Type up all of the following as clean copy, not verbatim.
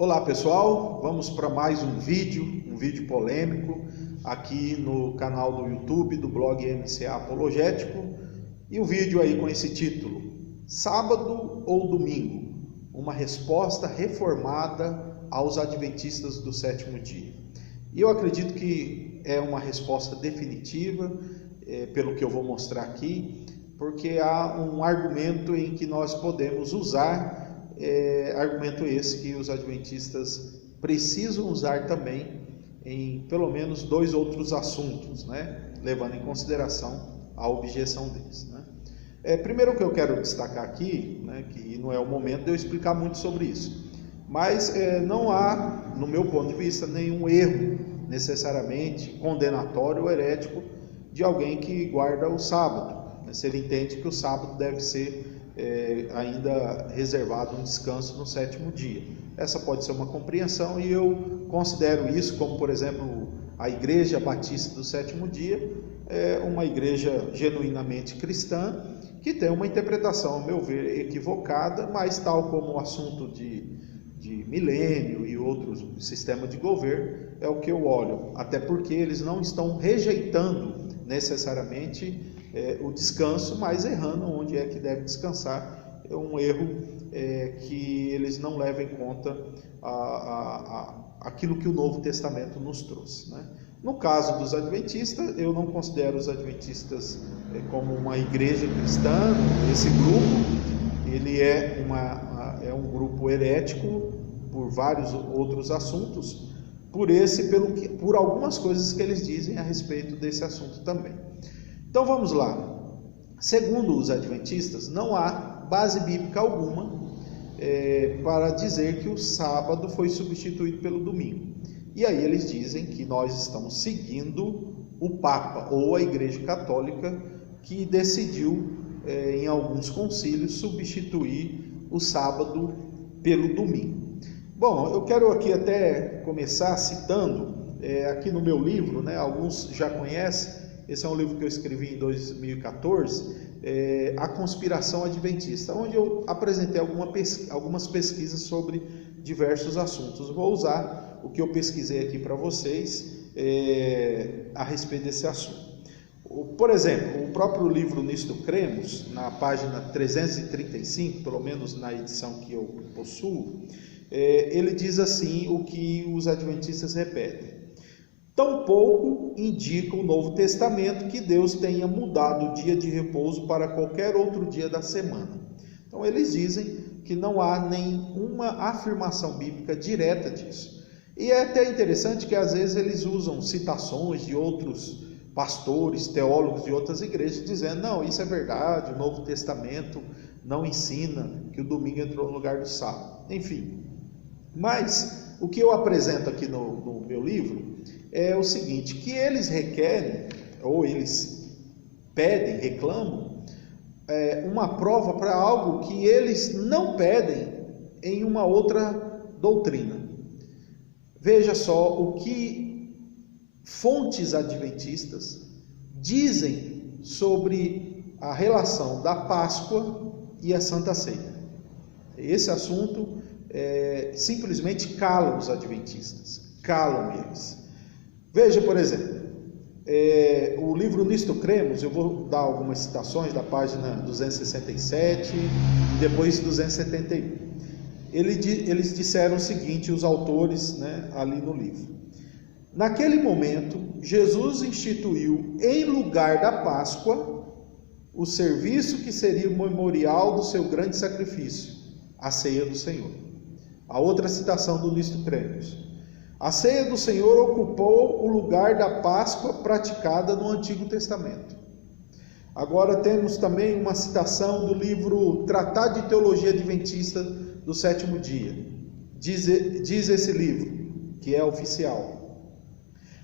Olá pessoal, vamos para mais um vídeo polêmico aqui no canal do YouTube do blog MCA Apologético, e o vídeo aí com esse título: Sábado ou Domingo? Uma resposta reformada aos adventistas do sétimo dia. E eu acredito que é uma resposta definitiva, pelo que eu vou mostrar aqui, porque há um argumento em que nós podemos usar. Argumento esse que os adventistas precisam usar também em pelo menos dois outros assuntos, né? Levando em consideração a objeção deles, né? Primeiro, o que eu quero destacar aqui, né, que não é o momento de eu explicar muito sobre isso, mas não há, no meu ponto de vista, nenhum erro necessariamente condenatório ou herético de alguém que guarda o sábado, né? Se ele entende que o sábado deve ser ainda reservado um descanso no sétimo dia. Essa pode ser uma compreensão, e eu considero isso como, por exemplo, a Igreja Batista do sétimo dia uma igreja genuinamente cristã, que tem uma interpretação, ao meu ver, equivocada, mas tal como o assunto de milênio e outros sistemas de governo, é o que eu olho, até porque eles não estão rejeitando necessariamente o descanso, mas errando onde é que deve descansar. É um erro que eles não levam em conta aquilo que o Novo Testamento nos trouxe, né? No caso dos adventistas, eu não considero os adventistas como uma igreja cristã. Esse grupo, ele é um grupo herético por vários outros assuntos, por algumas coisas que eles dizem a respeito desse assunto também. Então vamos lá. Segundo os adventistas, não há base bíblica alguma para dizer que o sábado foi substituído pelo domingo. E aí eles dizem que nós estamos seguindo o Papa ou a Igreja Católica, que decidiu em alguns concílios substituir o sábado pelo domingo. Bom, eu quero aqui até começar citando aqui no meu livro, né, alguns já conhecem. Esse é um livro que eu escrevi em 2014, A Conspiração Adventista, onde eu apresentei algumas pesquisas sobre diversos assuntos. Vou usar o que eu pesquisei aqui para vocês a respeito desse assunto. Por exemplo, o próprio livro Nisto Cremos, na página 335, pelo menos na edição que eu possuo, ele diz assim o que os adventistas repetem: tampouco indica o Novo Testamento que Deus tenha mudado o dia de repouso para qualquer outro dia da semana. Então eles dizem que não há nenhuma afirmação bíblica direta disso. E é até interessante que às vezes eles usam citações de outros pastores, teólogos de outras igrejas, dizendo: não, isso é verdade, o Novo Testamento não ensina que o domingo entrou no lugar do sábado. Enfim, mas o que eu apresento aqui no meu livro é o seguinte, que eles requerem, ou eles pedem, reclamam, uma prova para algo que eles não pedem em uma outra doutrina. Veja só o que fontes adventistas dizem sobre a relação da Páscoa e a Santa Ceia. Esse assunto simplesmente cala os adventistas, calam eles. Veja, por exemplo, o livro Nisto Cremos, eu vou dar algumas citações da página 267 e depois 271. Eles disseram o seguinte, os autores, né, ali no livro: naquele momento, Jesus instituiu em lugar da Páscoa o serviço que seria o memorial do seu grande sacrifício, a ceia do Senhor. A outra citação do Nisto Cremos: a ceia do Senhor ocupou o lugar da Páscoa praticada no Antigo Testamento. Agora temos também uma citação do livro Tratado de Teologia Adventista do Sétimo Dia. Diz esse livro, que é oficial: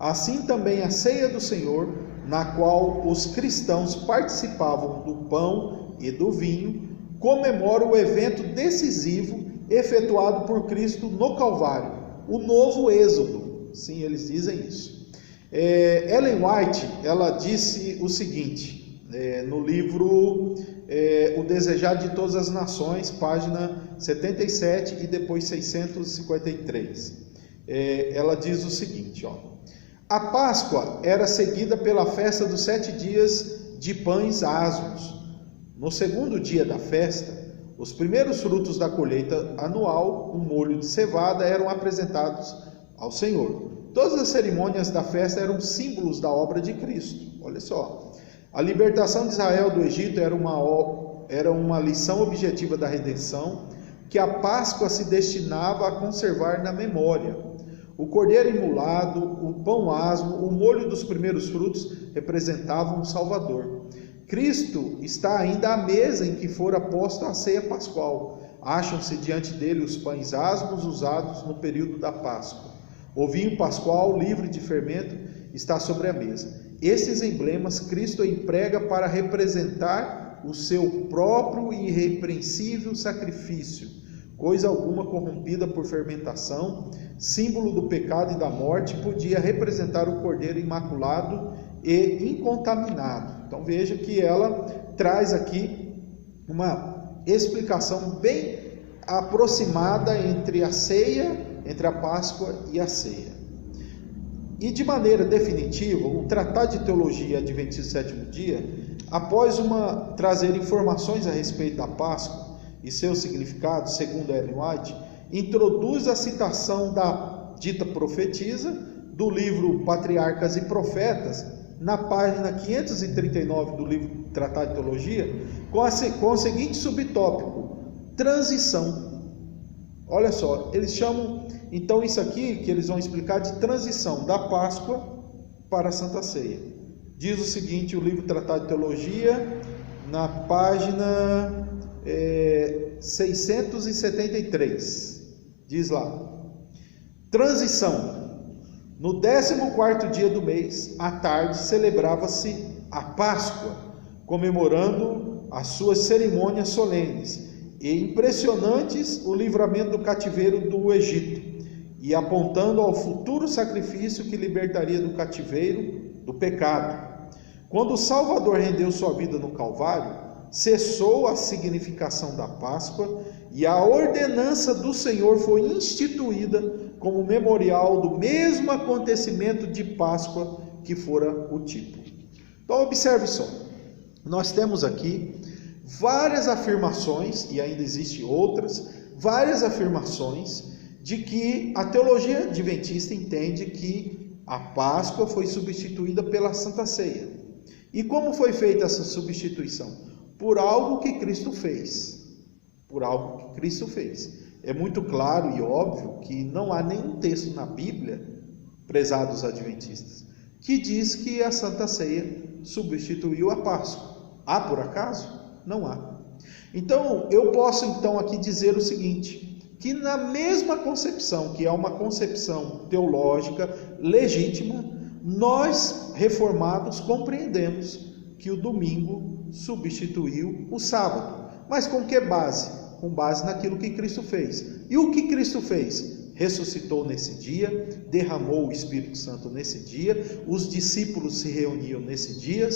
assim também a ceia do Senhor, na qual os cristãos participavam do pão e do vinho, comemora o evento decisivo efetuado por Cristo no Calvário, o novo êxodo. Sim, eles dizem isso. Ellen White, ela disse o seguinte: no livro O Desejar de Todas as Nações, página 77 e depois 653. Ela diz o seguinte, a Páscoa era seguida pela festa dos 7 dias de pães asmos. No segundo dia da festa, os primeiros frutos da colheita anual, um molho de cevada, eram apresentados ao Senhor. Todas as cerimônias da festa eram símbolos da obra de Cristo. Olha só, a libertação de Israel do Egito era uma lição objetiva da redenção que a Páscoa se destinava a conservar na memória. O cordeiro imolado, o pão asmo, o molho dos primeiros frutos representavam o Salvador. Cristo está ainda à mesa em que fora posta a ceia pascual. Acham-se diante dele os pães asmos usados no período da Páscoa. O vinho pascual, livre de fermento, está sobre a mesa. Esses emblemas Cristo emprega para representar o seu próprio e irrepreensível sacrifício, coisa alguma corrompida por fermentação, símbolo do pecado e da morte, podia representar o cordeiro imaculado e incontaminado. Então veja que ela traz aqui uma explicação bem aproximada entre a ceia, entre a Páscoa e a ceia. E de maneira definitiva, o Tratado de Teologia Adventista do Sétimo Dia, após trazer informações a respeito da Páscoa e seu significado, segundo Ellen White, introduz a citação da dita profetisa do livro Patriarcas e Profetas, na página 539 do livro Tratado de Teologia, com o seguinte subtópico: transição. Olha só, eles chamam então isso aqui que eles vão explicar de transição da Páscoa para a Santa Ceia. Diz o seguinte, o livro Tratado de Teologia, na página 673, diz lá: transição. No 14º dia do mês, à tarde, celebrava-se a Páscoa, comemorando as suas cerimônias solenes e impressionantes o livramento do cativeiro do Egito, e apontando ao futuro sacrifício que libertaria do cativeiro do pecado. Quando o Salvador rendeu sua vida no Calvário, cessou a significação da Páscoa e a ordenança do Senhor foi instituída como memorial do mesmo acontecimento de Páscoa que fora o tipo. Então observe só, nós temos aqui várias afirmações, e ainda existem outras, várias afirmações de que a teologia adventista entende que a Páscoa foi substituída pela Santa Ceia. E como foi feita essa substituição? Por algo que Cristo fez. Por algo que Cristo fez. É muito claro e óbvio que não há nenhum texto na Bíblia, prezados adventistas, que diz que a Santa Ceia substituiu a Páscoa. Há por acaso? Não há. Então, eu posso então aqui dizer o seguinte, que na mesma concepção, que é uma concepção teológica legítima, nós reformados compreendemos que o domingo substituiu o sábado. Mas com que base? Com base naquilo que Cristo fez. E o que Cristo fez? Ressuscitou nesse dia, derramou o Espírito Santo nesse dia, os discípulos se reuniam nesse dia,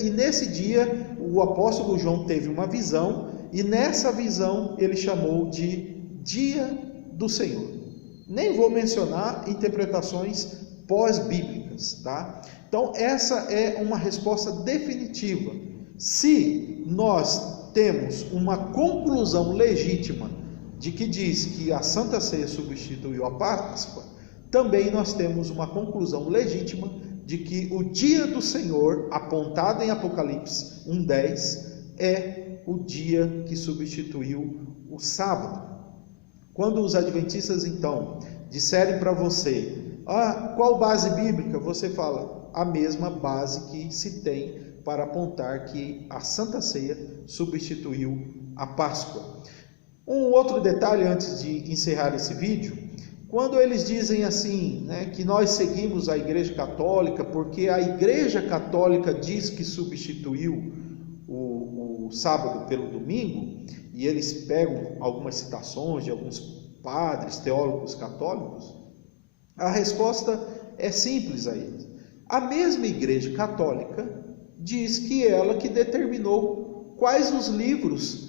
e nesse dia o apóstolo João teve uma visão, e nessa visão ele chamou de Dia do Senhor. Nem vou mencionar interpretações pós-bíblicas, tá? Então essa é uma resposta definitiva. Se nós temos uma conclusão legítima de que diz que a Santa Ceia substituiu a Páscoa, também nós temos uma conclusão legítima de que o dia do Senhor, apontado em Apocalipse 1:10, é o dia que substituiu o sábado. Quando os adventistas então disserem para você, qual base bíblica? Você fala, a mesma base que se tem para apontar que a Santa Ceia substituiu a Páscoa. Um outro detalhe antes de encerrar esse vídeo, quando eles dizem assim, que nós seguimos a Igreja Católica porque a Igreja Católica diz que substituiu o sábado pelo domingo, e eles pegam algumas citações de alguns padres, teólogos católicos, a resposta é simples a eles. A mesma Igreja Católica diz que ela que determinou quais os livros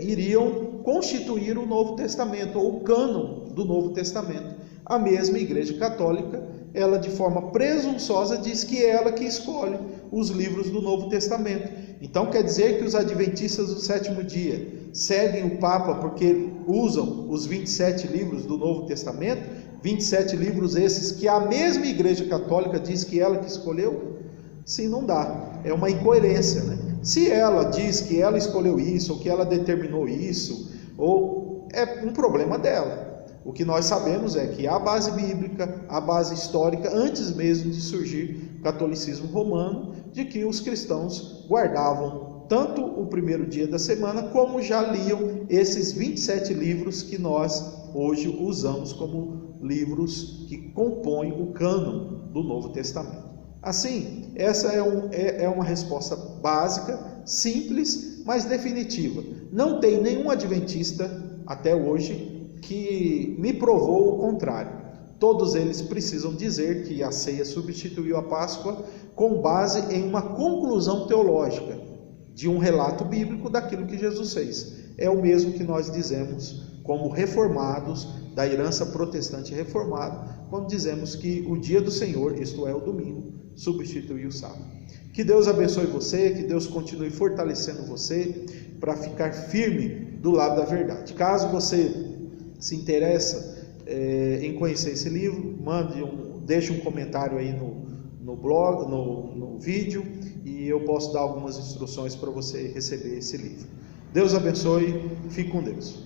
iriam constituir o Novo Testamento, ou o cânon do Novo Testamento. A mesma Igreja Católica, ela de forma presunçosa diz que é ela que escolhe os livros do Novo Testamento. Então quer dizer que os adventistas do sétimo dia seguem o Papa porque usam os 27 livros do Novo Testamento, 27 livros esses que a mesma Igreja Católica diz que ela que escolheu? Sim, não dá, é uma incoerência, né? Se ela diz que ela escolheu isso, ou que ela determinou isso, ou é um problema dela. O que nós sabemos é que há base bíblica, há base histórica, antes mesmo de surgir o catolicismo romano, de que os cristãos guardavam tanto o primeiro dia da semana, como já liam esses 27 livros que nós hoje usamos como livros que compõem o cânon do Novo Testamento. Assim, essa é uma resposta básica, simples, mas definitiva. Não tem nenhum adventista, até hoje, que me provou o contrário. Todos eles precisam dizer que a ceia substituiu a Páscoa com base em uma conclusão teológica, de um relato bíblico daquilo que Jesus fez. É o mesmo que nós dizemos como reformados, da herança protestante reformada, quando dizemos que o dia do Senhor, isto é, o domingo, substituiu o sábado. Que Deus abençoe você, que Deus continue fortalecendo você para ficar firme do lado da verdade. Caso você se interessa em conhecer esse livro, deixe um comentário aí no blog, no vídeo, e eu posso dar algumas instruções para você receber esse livro. Deus abençoe, fique com Deus.